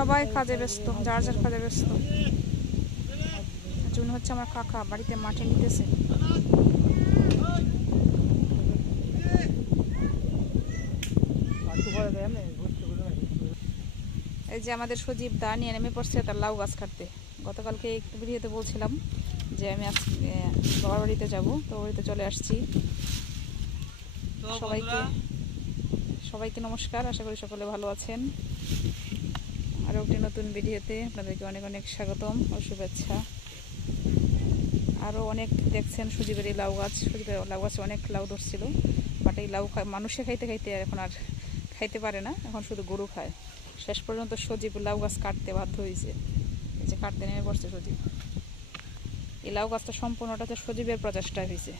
সবাই কাজে ব্যস্ত যার যার কাজে ব্যস্ত। জুন হচ্ছে আমার কাকা বাড়িতে মাঠে নিতেছে। এই যে আমাদের সজীব দা নিয়ে নেমে পড়ছে তার লাউ গাছ কাটতে। গতকালকে একটু ভিডিওতে বলছিলাম যে আমি আজকে বাবার বাড়িতে যাব তো বাড়িতে চলে আসছি। সবাইকে সবাইকে নমস্কার আশা করি সকলে ভালো আছেন। আরও একটি নতুন ভিডিওতে আপনাদেরকে অনেক অনেক স্বাগতম ও শুভেচ্ছা। আরও অনেক দেখছেন সুজীবের এই লাউ গাছ। সুজীবের লাউ গাছে অনেক লাউ ধরছিল, বাট এই লাউ খা- মানুষে খাইতে খাইতে এখন আর খাইতে পারে না, এখন শুধু গরু খায়। শেষ পর্যন্ত সজীব লাউ গাছ কাটতে বাধ্য হয়েছে এই যে কাটতে নেমে পড়ছে সজীব। এই লাউ গাছটা সম্পূর্ণটা হচ্ছে সজীবের প্রচেষ্টা হয়েছে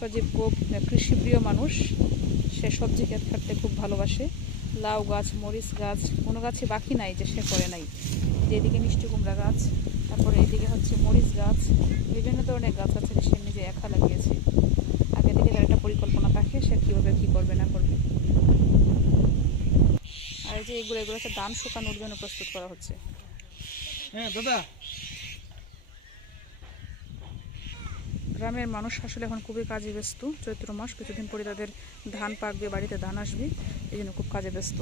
সজীব খুব কৃষিপ্রিয় মানুষ, সে সবজি ক্ষেত খাটতে খুব ভালোবাসে। লাউ গাছ মরিচ গাছ কোনো গাছই বাকি নাই যে সে করে নাই। যে এদিকে মিষ্টি কুমড়া গাছ তারপরে এদিকে হচ্ছে মরিচ গাছ বিভিন্ন ধরনের গাছ আছে সে নিজে একা লাগিয়েছে। আগে থেকে তার একটা পরিকল্পনা থাকে সে কীভাবে কী করবে না করবে। আর এই যে এগুলো এগুলো হচ্ছে ধান শুকানোর জন্য প্রস্তুত করা হচ্ছে। হ্যাঁ দাদা। গ্রামের মানুষ আসলে এখন খুবই কাজে ব্যস্ত। চৈত্র মাস কিছুদিন পরে তাদের ধান পাকবে বাড়িতে ধান আসবে। এই জন্য খুব কাজে ব্যস্ত।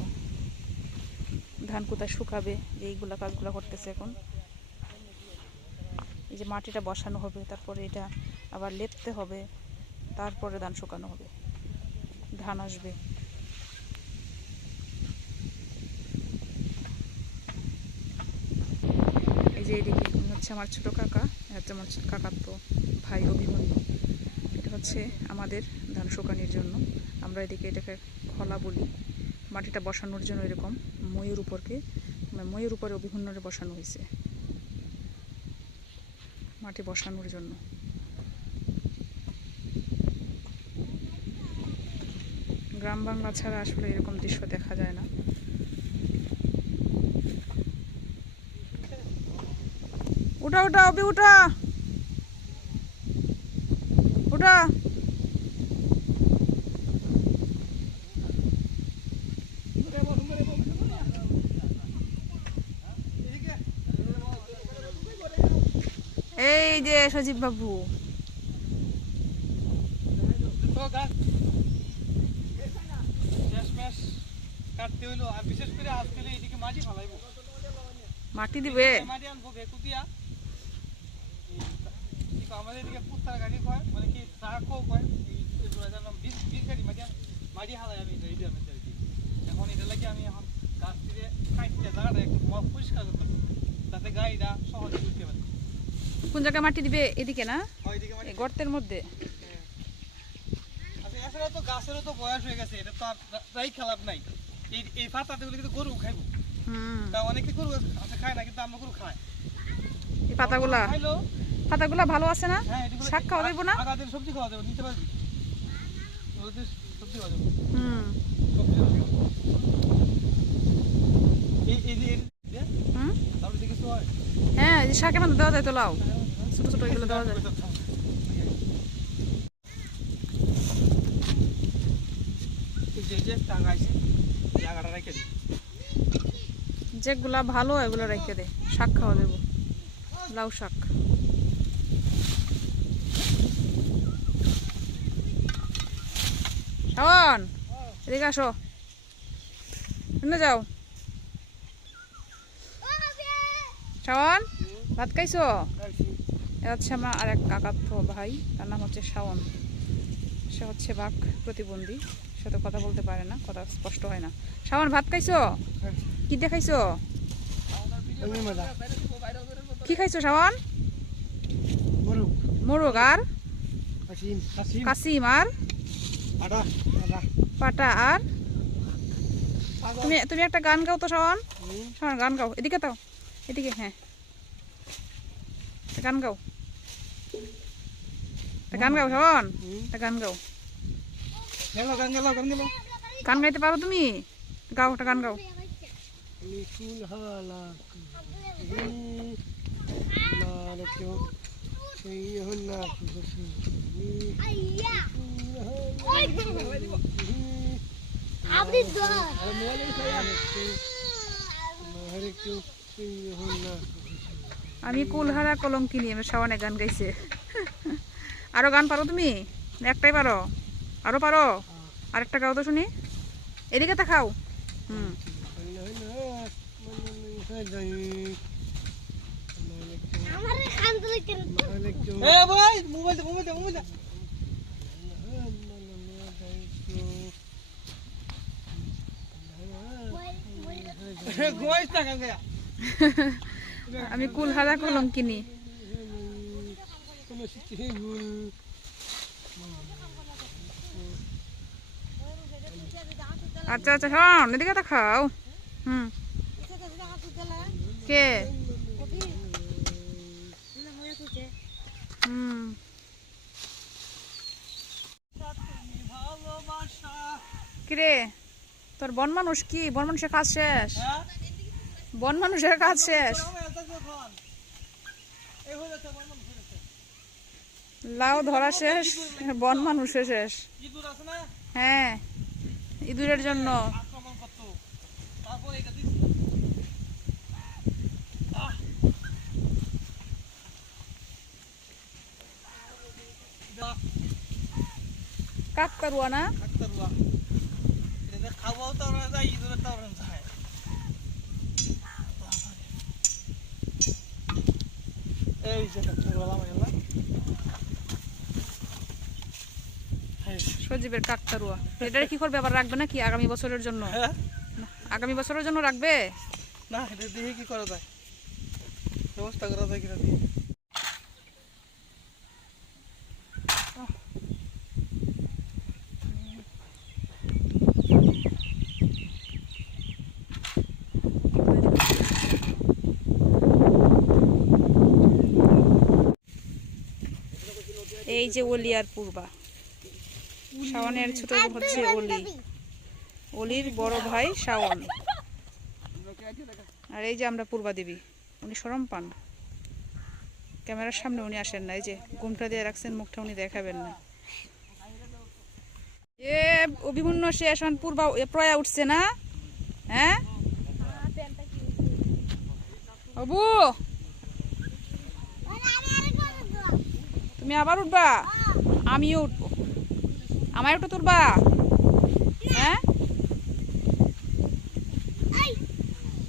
ধান কোথায় শুকাবে, এইগুলা কাজগুলো করতেছে এখন। এই যে মাটিটা বসানো হবে, তারপরে এটা আবার লেপতে হবে, তারপরে ধান শুকানো হবে। ধান আসবে। এই যে এদিকে হচ্ছে আমার ছোট কাকা হচ্ছে আমার কাকার তো ভাই, অভিমন্যু। এটা হচ্ছে আমাদের ধান শুকানির জন্য। আমরা এদিকে এটাকে খলা বলি। মাটিটা বসানোর জন্য এরকম ময়ূর উপরকে মানে ময়ূর উপরে অভিমন্যুরে বসানো হয়েছে। মাটি বসানোর জন্য। গ্রাম বাংলা ছাড়া আসলে এরকম দৃশ্য দেখা যায় না। উঠা উঠা অবি উঠা! উঠা এই যে সজীব বাবু তো গাছ শেষমেশ কাটতে হইল আর বিশেষ করে আজকে এইদিকে মাটি দিবে আমাদের কয় মানে কি কয় হালাই আমি আমি। এখন এটা লাগে আমি এখন গাছ দিয়ে কাটতে জায়গাটা একটু পরিষ্কার করতে। যাতে গাড়িটা সহজে বুঝতে পারে কোন জায়গায় মাটি দিবে? এদিকে না? গর্তের মধ্যে। তো গাছেরও তো বয়স হয়ে গেছে এটা তো আর তাই খেলাপ নাই। এই এই পাতাতে গুলো কিন্তু গরু খাইবো। তা অনেকে গরু আছে খায় না কিন্তু আমরা গরু খাই এই পাতাগুলা? পাতাগুলা ভালো আছে না? শাক খাওয়া যাবে না? আগাদের সবজি খাওয়া যাবে নিতে পারবি? সবজি খাওয়া যাবে হুম। সবজি এই এই হয় শাকের মধ্যে দেওয়া যায় তো লাউ। ছোট ছোট এগুলো দেওয়া যায়। যেগুলা ভালো, এগুলো রেখে দে। শাক খাওয়া দেবো লাউ শাক। শাওন, এদিকে আসো। যাও। শাওন ভাত খাইছো? হচ্ছে আমার আর এক কাকাত্ম ভাই তার নাম হচ্ছে শাওন। সে হচ্ছে বাঘ প্রতিবন্ধী সে তো কথা বলতে পারে না কথা স্পষ্ট হয় না। শাওন ভাত খাইছো? কি দিয়ে খাইছো? কি খাইছো শাওন? মোরগ। আর? কাসিম। আর? আটা। আটা। পাটা আর? তুমি তুমি একটা গান গাও তো শাওন। শাওন গান গাও। এদিকে তাও এদিকে হ্যাঁ। একটা গান গাও। একটা গান গাও শাওন একটা গান গাও। গেল গান গেল গান গেল গান গাইতে পারো তুমি? গাও একটা গান গাও। নিকুল হালাক মারতো সেই হল্লা খুশি আপনি আমি কুলহারা কলম কিনি আমি শাওয়ানে গান গাইছে। আরও গান পারো তুমি? একটাই পারো? আরও পারো? আরেকটা গাও তো শুনি। এদিকে তা খাও। হুম। এ ভাই মোবাইল দে মোবাইল দে মোবাইল দে। ঘুমাইস না কেন গয়া আমি কুলহারা কলম কিনি আচ্ছা আচ্ছা হ্যাঁ এদিকে তা খাও। হুম। কে? কিরে? তোর বন মানুষ কি? বন মানুষের কাজ শেষ? হ্যাঁ? বন মানুষের কাজ শেষ। লাউ ধরা শেষ, বন মানুষের শেষ। হ্যাঁ ইঁদুরের জন্য। কাকতারুয়া না। খাওয়াও তো ইঁদুরের তো আমরা যাই এই যে সজীবের কাকতারুয়া। এটা কি করবে আবার রাখবে নাকি আগামী বছরের জন্য? হ্যাঁ। আগামী বছরের জন্য রাখবে? না এটা দিয়ে কি করা যায়? ব্যবস্থা করা যায় কিনা দিয়ে? এই যে অলি আর পূর্বা। শাওনের ছোট হচ্ছে অলি অলির বড় ভাই শাওন। আর এই যে আমরা পূর্বা দেবী, উনি সরম পান। ক্যামেরার সামনে উনি আসেন না, এই যে ঘুমটা দিয়ে রাখছেন, মুখটা উনি দেখাবেন না। এ, অভিমন্য শেষ হন, পূর্বা প্রয়া উঠছে না? হ্যাঁ? অবু তুমি আবার উঠবা? আমিও উঠবো। আমায় একটু তুলবা? হ্যাঁ?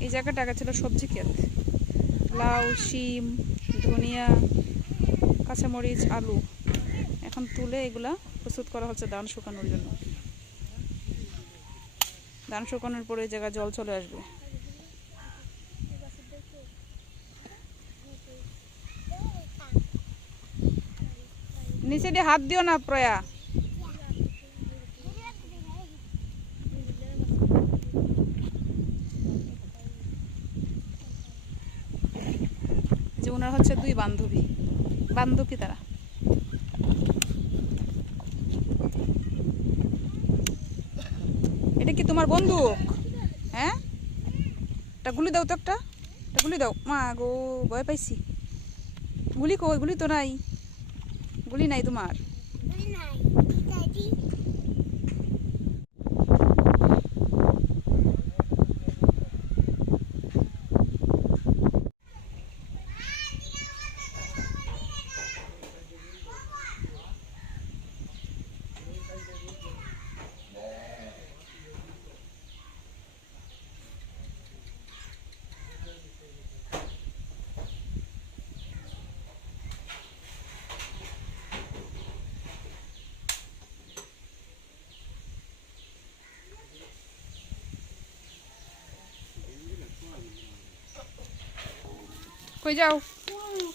এই জায়গাটা আগে ছিল সবজি ক্ষেত। লাউ, শিম, ধনিয়া, কাঁচামরিচ, আলু। এখন তুলে এগুলা প্রস্তুত করা হচ্ছে ধান শুকানোর জন্য। ধান শুকানোর পরে এই জায়গায় জল চলে আসবে। নিচে দিয়ে হাত দিও না প্রয়া। যে ওনার হচ্ছে দুই বান্ধবী। বান্ধবী তারা। এটা কি তোমার বন্দুক? হ্যাঁ? একটা গুলি দাও তো একটা। গুলি দাও। মা গো, ভয় পাইছি। গুলি কই? গুলি তো নাই। গুলি নাই তোমার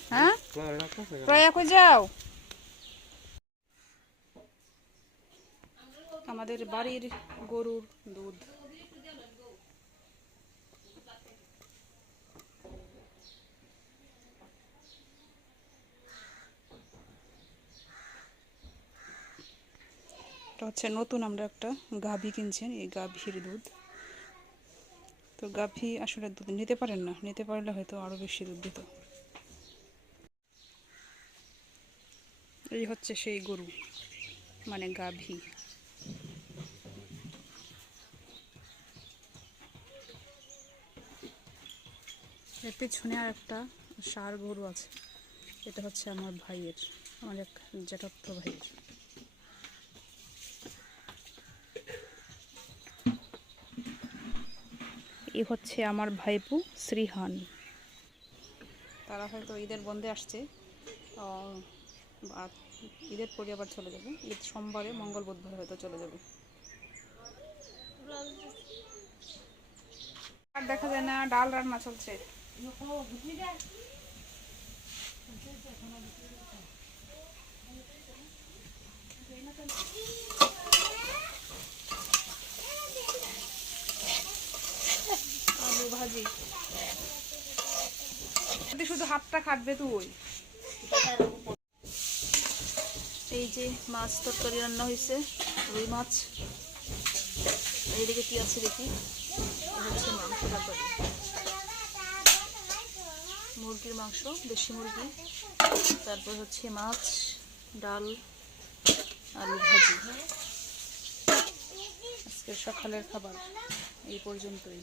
হ্যাঁ? যাও। আমাদের বাড়ির গরুর দুধ। হচ্ছে নতুন আমরা একটা গাভী কিনছেন, এই গাভীর দুধ। তো গাভী আসলে দুধ নিতে পারেন না, নিতে পারলে হয়তো আরও বেশি দুধ দিত। এই হচ্ছে সেই গরু মানে গাভী। এর পেছনে আর একটা সার গরু আছে, এটা হচ্ছে আমার ভাইয়ের, আমার এক জ্যাঠত্ব ভাইয়ের। এই হচ্ছে আমার ভাইপু শ্রীহান। তারা হয়তো ঈদের বন্ধে আসছে। আর ঈদের পরে আবার চলে যাবে। ঈদ সোমবারে, মঙ্গল, বুধবার হয়তো চলে যাবে। আর দেখা যায় না, ডাল রান্না চলছে। আলু ভাজি তুই শুধু হাতটা কাটবে তুই। এই যে মাছ তরকারি রান্না হয়েছে রুই মাছ। এইদিকে কি আছে দেখি? হচ্ছে মাংস তরকারি। মুরগির মাংস, দেশি মুরগি। তারপর হচ্ছে মাছ, ডাল, আলু ভাজি। আজকের সকালের খাবার এই পর্যন্তই।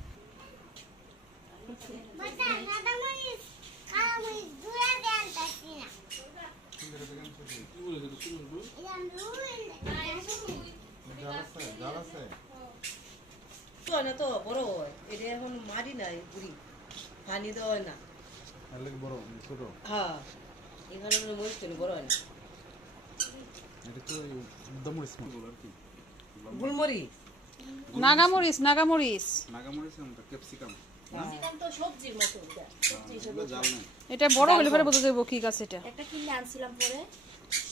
জাল আছে? না তো বড় হয়। এটা এখন মারি নাই বুড়ি। পানি দেওয়া হয় না। তাহলে বড় ছোট? হ্যাঁ। এখানে মরিচ তো বড় হয় না। এটা তো দমুর আর কি? গুলমরি নাগামরিচ নাগামরিচ। নাগামরিচের ক্যাপসিকাম। এটা। জাল নেই এটা বড় হলে পরে বোঝা যাব কি গাছ এটা। একটা কিনে আনছিলাম পরে।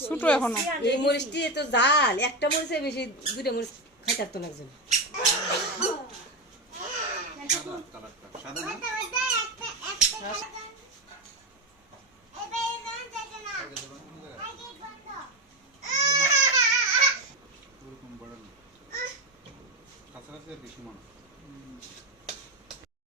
ছোট এখনও। এই মরিচটি তো জাল একটা মরিচে বেশি দুইটা মরিচ খাইতে পারতো না একজন। কাছাকাছি বেশি মানুষ